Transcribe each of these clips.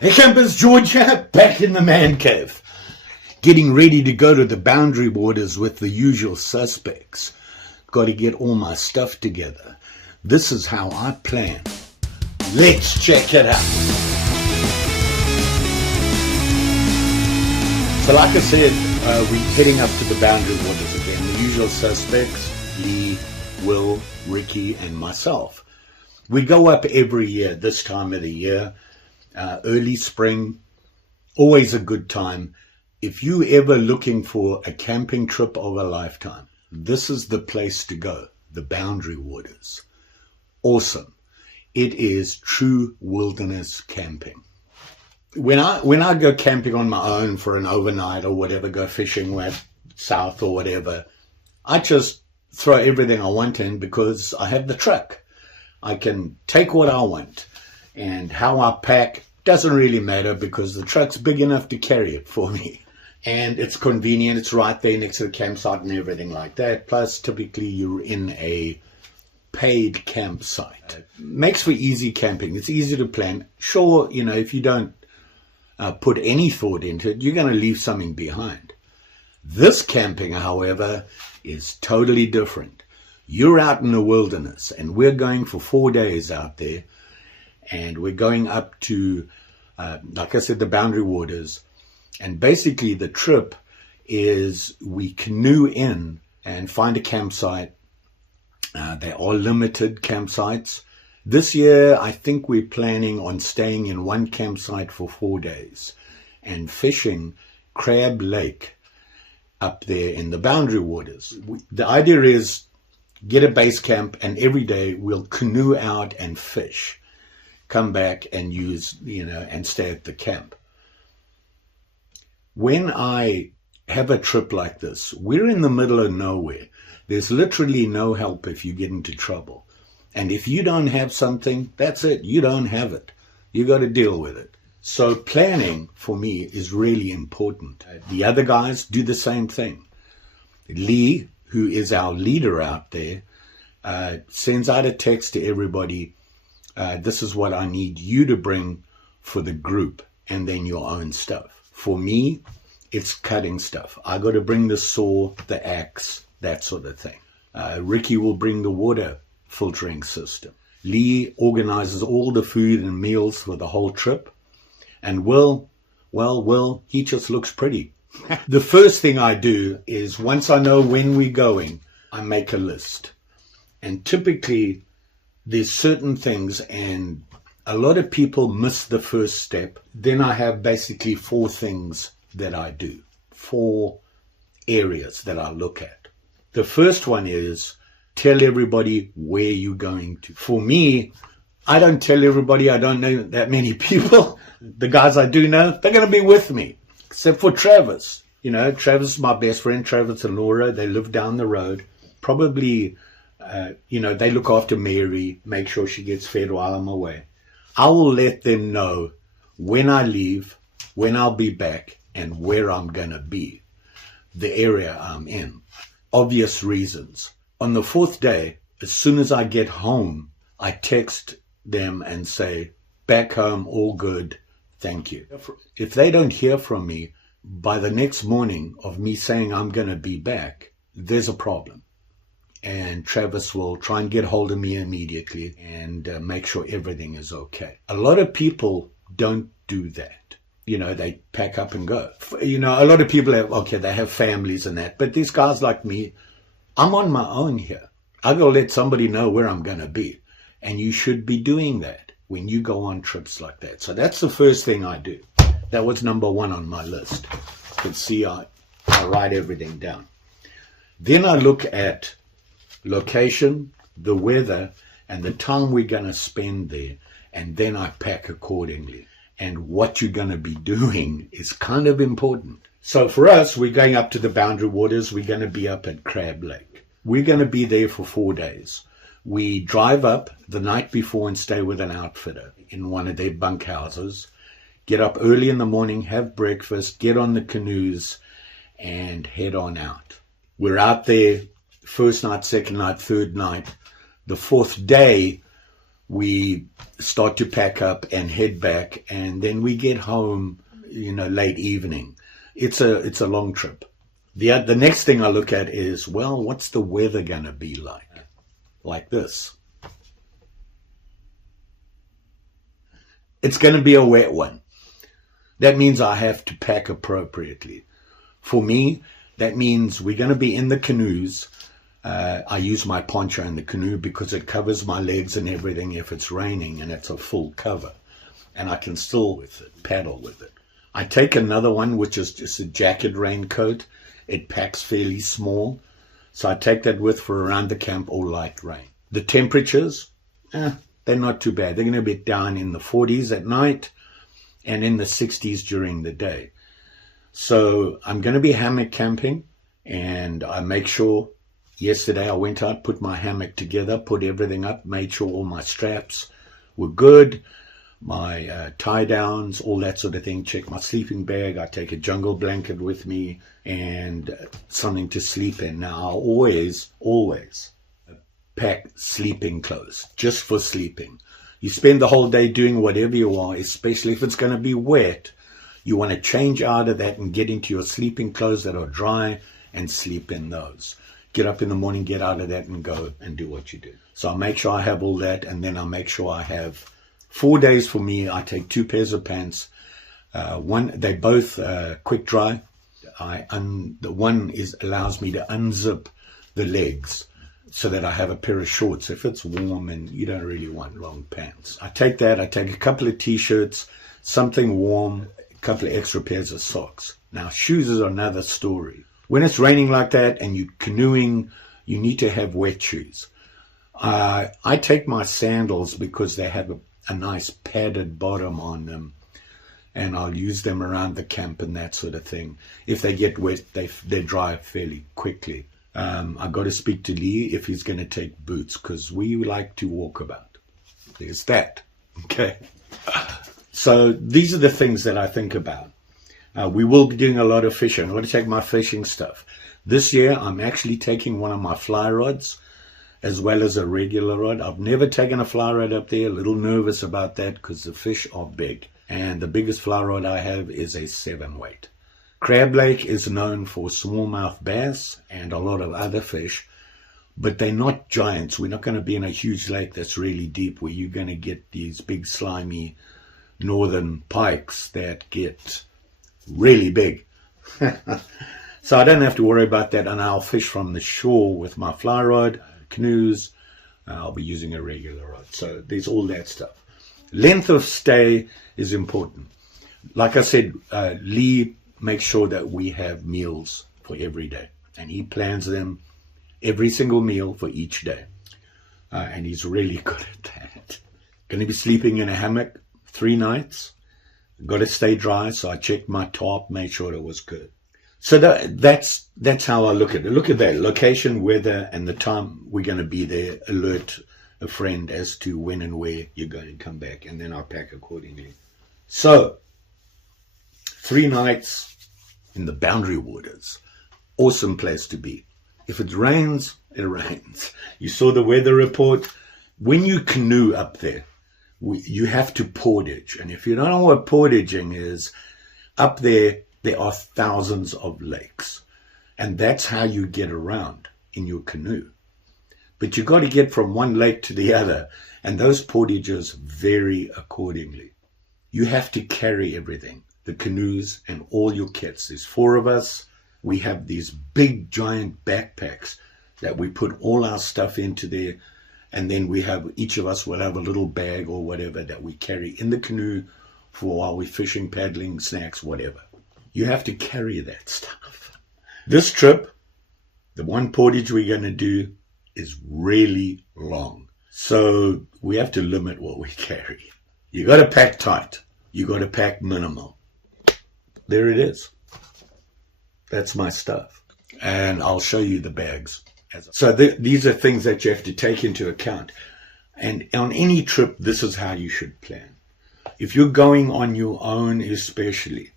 Hey campers, George here, back in the man cave. Getting ready to go to the boundary waters with the usual suspects. Got to get all my stuff together. This is how I plan. Let's check it out. So like I said, we're heading up to the boundary waters again. The usual suspects, Lee, Will, Ricky and myself. We go up every year, this time of the year. Early spring, always a good time. If you ever looking for a camping trip of a lifetime, this is the place to go, the boundary waters. Awesome. It is true wilderness camping. When I go camping on my own for an overnight or whatever, go fishing south or whatever, I just throw everything I want in because I have the truck. I can take what I want. And how I pack doesn't really matter because the truck's big enough to carry it for me. And it's convenient. It's right there next to the campsite and everything like that. Plus, typically you're in a paid campsite. Makes for easy camping. It's easy to plan. Sure, if you don't put any thought into it, you're going to leave something behind. This camping, however, is totally different. You're out in the wilderness and we're going for 4 days out there. And we're going up to, like I said, the boundary waters. And basically the trip is we canoe in and find a campsite. They are limited campsites. This year, I think we're planning on staying in one campsite for 4 days and fishing Crab Lake up there in the boundary waters. The idea is get a base camp and every day we'll canoe out and fish. Come back and use, and stay at the camp. When I have a trip like this, we're in the middle of nowhere. There's literally no help if you get into trouble. And if you don't have something, that's it. You don't have it. You got to deal with it. So planning for me is really important. The other guys do the same thing. Lee, who is our leader out there, sends out a text to everybody. This is what I need you to bring for the group and then your own stuff. For me, it's cutting stuff. I got to bring the saw, the axe, that sort of thing. Ricky will bring the water filtering system. Lee organizes all the food and meals for the whole trip. And Will, he just looks pretty. The first thing I do is once I know when we're going, I make a list. And typically, there's certain things and a lot of people miss the first step. Then I have basically 4 things that I do, 4 areas that I look at. The first one is tell everybody where you're going to. For me, I don't tell everybody. I don't know that many people. The guys I do know, they're going to be with me, except for Travis. Travis is my best friend, Travis and Laura. They live down the road. Probably they look after Mary, make sure she gets fed while I'm away. I will let them know when I leave, when I'll be back, and where I'm going to be, the area I'm in. Obvious reasons. On the 4th day, as soon as I get home, I text them and say, back home, all good, thank you. If they don't hear from me by the next morning of me saying I'm going to be back, there's a problem. And Travis will try and get hold of me immediately and make sure everything is okay. A lot of people don't do that. They pack up and go. A lot of people they have families and that. But these guys like me, I'm on my own here. I got to let somebody know where I'm going to be. And you should be doing that when you go on trips like that. So that's the first thing I do. That was number 1 on my list. You can see I write everything down. Then I look at location, the weather, and the time we're going to spend there, and then I pack accordingly. And what you're going to be doing is kind of important. So for us, we're going up to the boundary waters. We're going to be up at Crab Lake. We're going to be there for 4 days. We drive up the night before and stay with an outfitter in one of their bunkhouses. Get up early in the morning, have breakfast, get on the canoes, and head on out. We're out there first night, second night, third night. The 4th day, we start to pack up and head back, and then we get home, late evening. It's a long trip. The next thing I look at is, well, what's the weather going to be like? Like this. It's going to be a wet one. That means I have to pack appropriately. For me, that means we're going to be in the canoes. I use my poncho in the canoe because it covers my legs and everything if it's raining, and it's a full cover. And I can still paddle with it. I take another one, which is just a jacket raincoat. It packs fairly small. So I take that with for around the camp or light rain. The temperatures, they're not too bad. They're going to be down in the 40s at night and in the 60s during the day. So I'm going to be hammock camping, and I make sure, yesterday I went out, put my hammock together, put everything up, made sure all my straps were good, my tie downs, all that sort of thing. Check my sleeping bag. I take a jungle blanket with me and something to sleep in. Now I always pack sleeping clothes just for sleeping. You spend the whole day doing whatever you are, especially if it's going to be wet. You want to change out of that and get into your sleeping clothes that are dry and sleep in those. Get up in the morning, get out of that and go and do what you do. So I make sure I have all that, and then I make sure I have 4 days for me. I take 2 pairs of pants. They both quick dry. The one allows me to unzip the legs so that I have a pair of shorts if it's warm and you don't really want long pants. I take that. I take a couple of t-shirts, something warm, a couple of extra pairs of socks. Now, shoes is another story. When it's raining like that and you're canoeing, you need to have wet shoes. I take my sandals because they have a nice padded bottom on them, and I'll use them around the camp and that sort of thing. If they get wet, they dry fairly quickly. I've got to speak to Lee if he's going to take boots, because we like to walk about. There's that. Okay. So these are the things that I think about. We will be doing a lot of fishing. I'm going to take my fishing stuff. This year, I'm actually taking one of my fly rods as well as a regular rod. I've never taken a fly rod up there. A little nervous about that because the fish are big. And the biggest fly rod I have is a 7-weight. Crab Lake is known for smallmouth bass and a lot of other fish, but they're not giants. We're not going to be in a huge lake that's really deep where you're going to get these big slimy northern pikes that get really big. So I don't have to worry about that, and I'll fish from the shore with my fly rod, canoes. I'll be using a regular rod. So there's all that stuff. Length of stay is important. Like I said, Lee makes sure that we have meals for every day, and he plans them, every single meal for each day, and he's really good at that. Going to be sleeping in a hammock 3 nights. Got to stay dry, so I checked my top, made sure it was good. So that's how I look at it. Look at that, location, weather, and the time we're going to be there. Alert a friend as to when and where you're going to come back, and then I'll pack accordingly. So 3 nights in the Boundary Waters. Awesome place to be. If it rains, it rains. You saw the weather report. When you canoe up there, you have to portage. And if you don't know what portaging is, up there are thousands of lakes. And that's how you get around in your canoe. But you've got to get from one lake to the other. And those portages vary accordingly. You have to carry everything. The canoes and all your kits. There's 4 of us. We have these big giant backpacks that we put all our stuff into there, and then each of us will have a little bag or whatever that we carry in the canoe for while we're fishing, paddling, snacks, whatever. You have to carry that stuff. This trip, the one portage we're going to do, is really long, so we have to limit what we carry. You got to pack tight. You got to pack minimal. There it is. That's my stuff. And I'll show you the bags. So these are things that you have to take into account. And on any trip, this is how you should plan. If you're going on your own especially,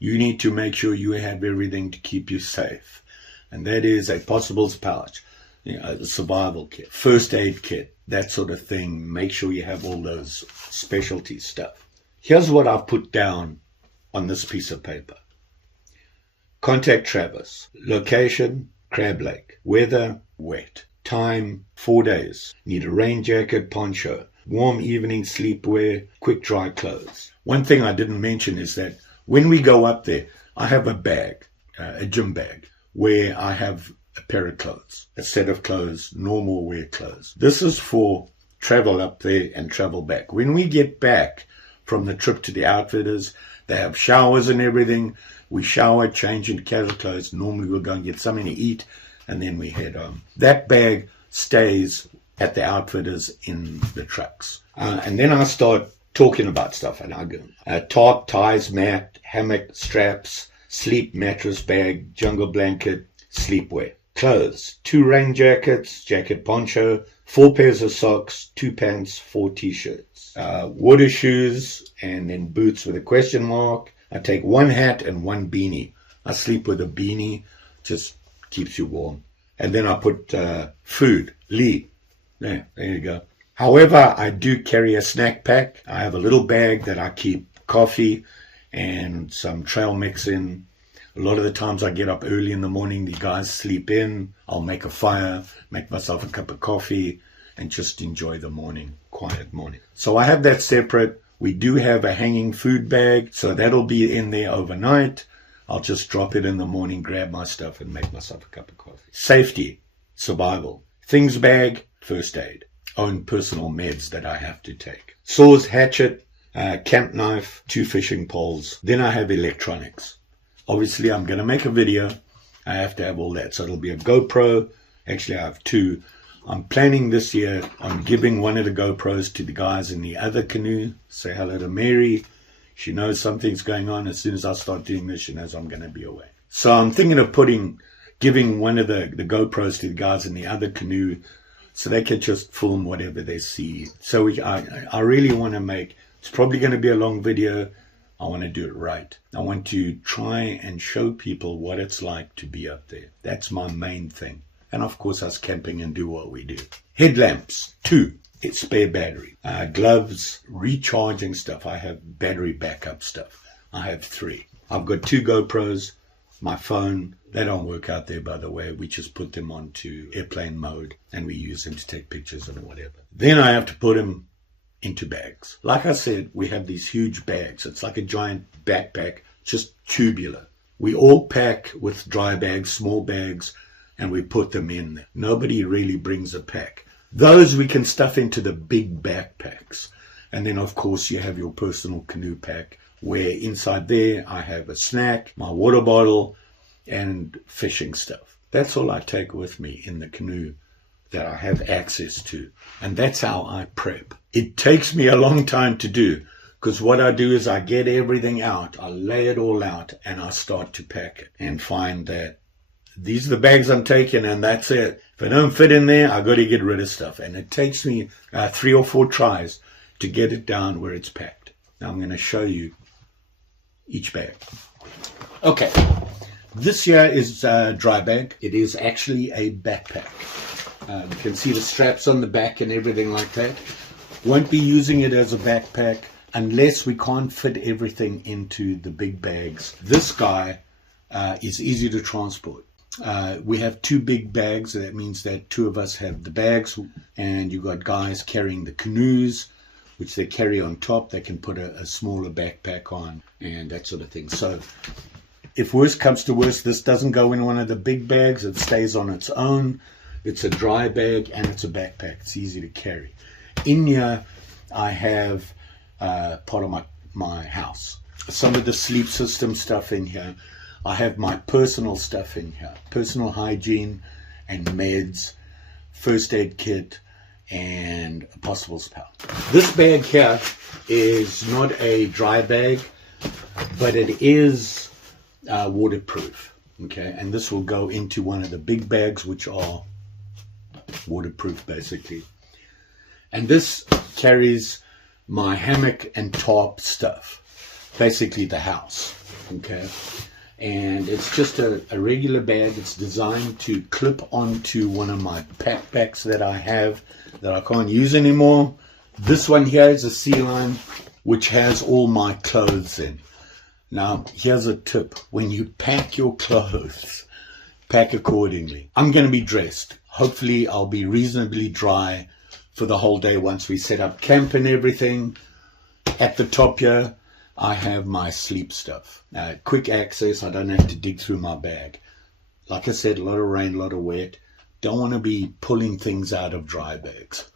you need to make sure you have everything to keep you safe. And that is a possibles pouch, a survival kit, first aid kit, that sort of thing. Make sure you have all those specialty stuff. Here's what I've put down on this piece of paper. Contact Travis. Location, Crab Lake. Weather, wet. Time, 4 days. Need a rain jacket, poncho. Warm evening sleepwear, quick dry clothes. One thing I didn't mention is that when we go up there, I have a bag, a gym bag, where I have a pair of clothes, a set of clothes, normal wear clothes. This is for travel up there and travel back. When we get back from the trip to the Outfitters, they have showers and everything. We shower, change into casual clothes. Normally we'll go and get something to eat, and then we head home. That bag stays at the Outfitters in the trucks. And then I start talking about stuff, and I go, tarp, ties, mat, hammock, straps, sleep mattress bag, jungle blanket, sleepwear. Clothes, 2 rain jackets, jacket poncho, 4 pairs of socks, 2 pants, 4 t-shirts. Water shoes, and then boots with a question mark. I take 1 hat and 1 beanie. I sleep with a beanie, just keeps you warm. And then I put food, Lee. There you go. However, I do carry a snack pack. I have a little bag that I keep coffee and some trail mix in. A lot of the times I get up early in the morning, the guys sleep in. I'll make a fire, make myself a cup of coffee, and just enjoy the morning, quiet morning. So I have that separate. We do have a hanging food bag, so that'll be in there overnight. I'll just drop it in the morning, grab my stuff, and make myself a cup of coffee. Safety, survival. Things bag, first aid. Own personal meds that I have to take. Saws, hatchet, camp knife, 2 fishing poles. Then I have electronics. Obviously, I'm going to make a video. I have to have all that. So it'll be a GoPro. Actually, I have 2. I'm planning this year on giving one of the GoPros to the guys in the other canoe. Say hello to Mary. She knows something's going on. As soon as I start doing this, she knows I'm going to be away. So I'm thinking of giving one of the GoPros to the guys in the other canoe so they can just film whatever they see. So I really want to make, it's probably going to be a long video. I want to do it right. I want to try and show people what it's like to be up there. That's my main thing. And of course, us camping and do what we do. Headlamps, 2. It's spare battery. Gloves, recharging stuff. I have battery backup stuff. I have 3. I've got 2 GoPros, my phone. They don't work out there, by the way. We just put them onto airplane mode and we use them to take pictures and whatever. Then I have to put them into bags. Like I said, we have these huge bags. It's like a giant backpack, just tubular. We all pack with dry bags, small bags, and we put them in there. Nobody really brings a pack. Those we can stuff into the big backpacks. And then, of course, you have your personal canoe pack, where inside there I have a snack, my water bottle, and fishing stuff. That's all I take with me in the canoe that I have access to. And that's how I prep. It takes me a long time to do, because what I do is I get everything out, I lay it all out, and I start to pack it and find that these are the bags I'm taking, and that's it. If I don't fit in there, I got to get rid of stuff. And it takes me 3 or 4 tries to get it down where it's packed. Now I'm going to show you each bag. Okay, this here is a dry bag. It is actually a backpack. You can see the straps on the back and everything like that. Won't be using it as a backpack unless we can't fit everything into the big bags. This guy is easy to transport. We have 2 big bags. That means that 2 of us have the bags, and you got guys carrying the canoes, which they carry on top. They can put a smaller backpack on and that sort of thing. So if worst comes to worst, this doesn't go in one of the big bags. It stays on its own. It's a dry bag and it's a backpack. It's easy to carry. In here, I have part of my house. Some of the sleep system stuff in here. I have my personal stuff in here. Personal hygiene and meds, first aid kit, and a possible spell. This bag here is not a dry bag, but it is waterproof. Okay, and this will go into one of the big bags, which are waterproof basically. And this carries my hammock and tarp stuff, basically the house. Okay, And it's just a regular bag. It's designed to clip onto one of my backpacks that I have that I can't use anymore. This one here is a sea line, which has all my clothes in. Now, here's a tip. When you pack your clothes, pack accordingly. I'm going to be dressed. Hopefully, I'll be reasonably dry for the whole day once we set up camp and everything. At the top here, I have my sleep stuff. Quick access. I don't have to dig through my bag. Like I said, a lot of rain, a lot of wet. Don't want to be pulling things out of dry bags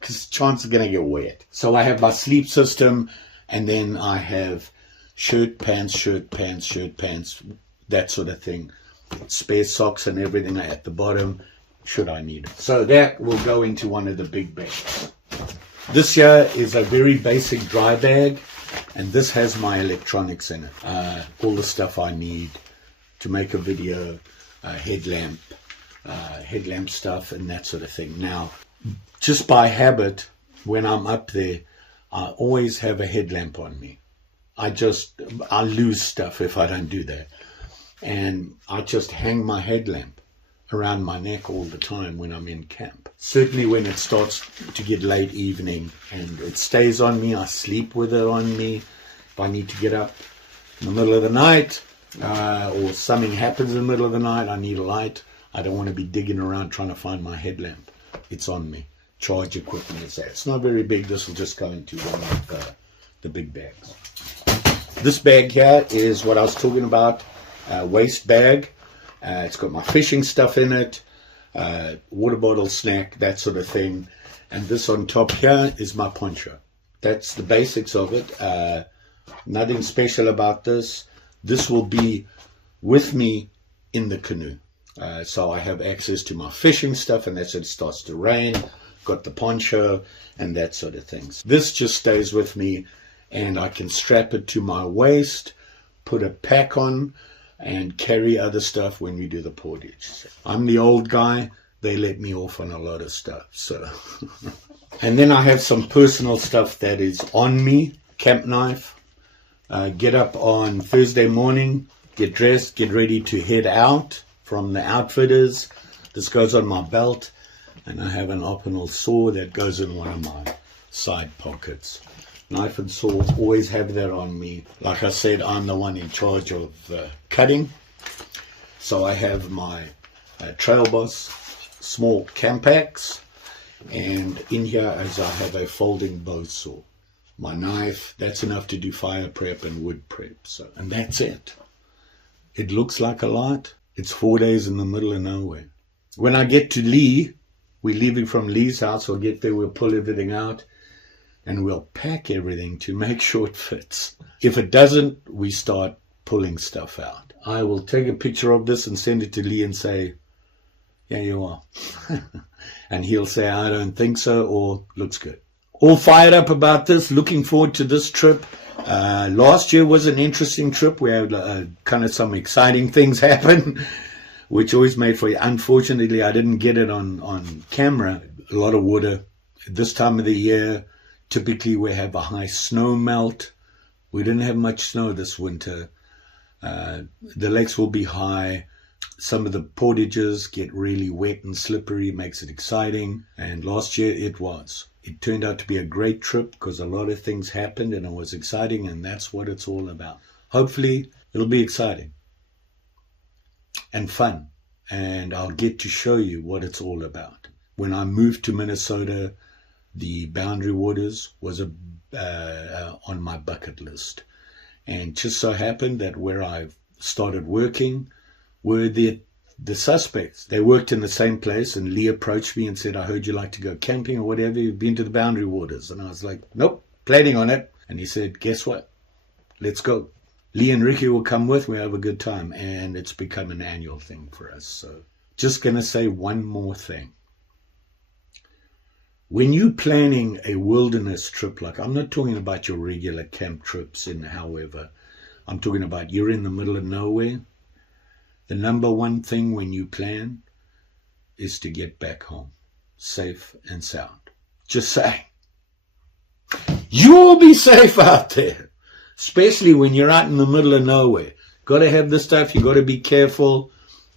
because chances are going to get wet. So I have my sleep system, and then I have shirt, pants, that sort of thing. Spare socks and everything at the bottom, should I need it. So that will go into one of the big bags. This here is a very basic dry bag, and this has my electronics in it. All the stuff I need to make a video, headlamp stuff and that sort of thing. Now, just by habit, when I'm up there, I always have a headlamp on me. I lose stuff if I don't do that. And I just hang my headlamp around my neck all the time when I'm in camp. Certainly when it starts to get late evening and it stays on me, I sleep with it on me. If I need to get up in the middle of the night or something happens in the middle of the night, I need a light. I don't want to be digging around trying to find my headlamp. It's on me. Charge equipment is there. It's not very big. This will just go into one of the big bags. This bag here is what I was talking about, waste bag. It's got my fishing stuff in it, water bottle, snack, that sort of thing. And this on top here is my poncho. That's the basics of it. Nothing special about this. This will be with me in the canoe. So I have access to my fishing stuff, and that's when it starts to rain. Got the poncho and that sort of things. This just stays with me, and I can strap it to my waist, put a pack on, and carry other stuff when we do the portage. I'm the old guy. They let me off on a lot of stuff. So, and then I have some personal stuff that is on me. Camp knife. Get up on Thursday morning, get dressed, get ready to head out from the outfitters. This goes on my belt, and I have an optional saw that goes in one of my side pockets. Knife and saw, always have that on me. Like I said, I'm the one in charge of cutting. So I have my Trail Boss small camp axe, and in here as I have a folding bow saw. My knife, that's enough to do fire prep and wood prep. So, and that's it. It looks like a lot. It's 4 days in the middle of nowhere. When I get to Lee, we're leaving from Lee's house. We'll get there, we'll pull everything out, and we'll pack everything to make sure it fits. If it doesn't, we start pulling stuff out. I will take a picture of this and send it to Lee and say, yeah, you are. And he'll say, I don't think so, or looks good. All fired up about this, looking forward to this trip. Last year was an interesting trip. We had kind of some exciting things happen, which always made for you. Unfortunately, I didn't get it on camera. A lot of water. This time of the year, typically we have a high snow melt. We didn't have much snow this winter. The lakes will be high. Some of the portages get really wet and slippery, makes it exciting. And last year it was. It turned out to be a great trip because a lot of things happened and it was exciting, and that's what it's all about. Hopefully it'll be exciting and fun, and I'll get to show you what it's all about. When I moved to Minnesota, the Boundary Waters was on my bucket list. And just so happened that where I started working were the suspects. They worked in the same place, and Lee approached me and said, I heard you like to go camping or whatever. You've been to the Boundary Waters. And I was like, nope, planning on it. And he said, guess what? Let's go. Lee and Ricky will come with. We have a good time. And it's become an annual thing for us. So just going to say one more thing. When you're planning a wilderness trip, like I'm not talking about your regular camp trips in however, I'm talking about you're in the middle of nowhere. The number one thing when you plan is to get back home, safe and sound. Just saying. You'll be safe out there, especially when you're out in the middle of nowhere. Got to have the stuff. You got to be careful.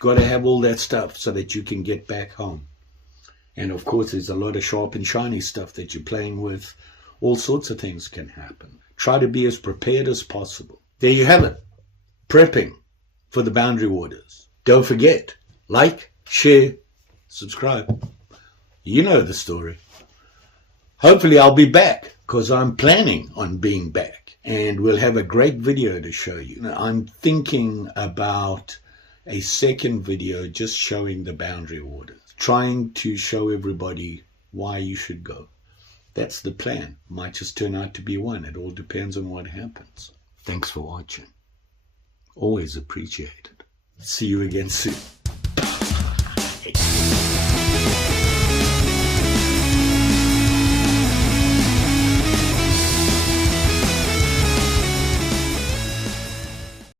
Got to have all that stuff so that you can get back home. And of course, there's a lot of sharp and shiny stuff that you're playing with. All sorts of things can happen. Try to be as prepared as possible. There you have it. Prepping for the boundary waters. Don't forget, like, share, subscribe. You know the story. Hopefully I'll be back, because I'm planning on being back. And we'll have a great video to show you. I'm thinking about a second video just showing the boundary waters, trying to show everybody why you should go. That's the plan. Might just turn out to be one. It all depends on what happens. Thanks for watching. Always appreciated. See you again soon.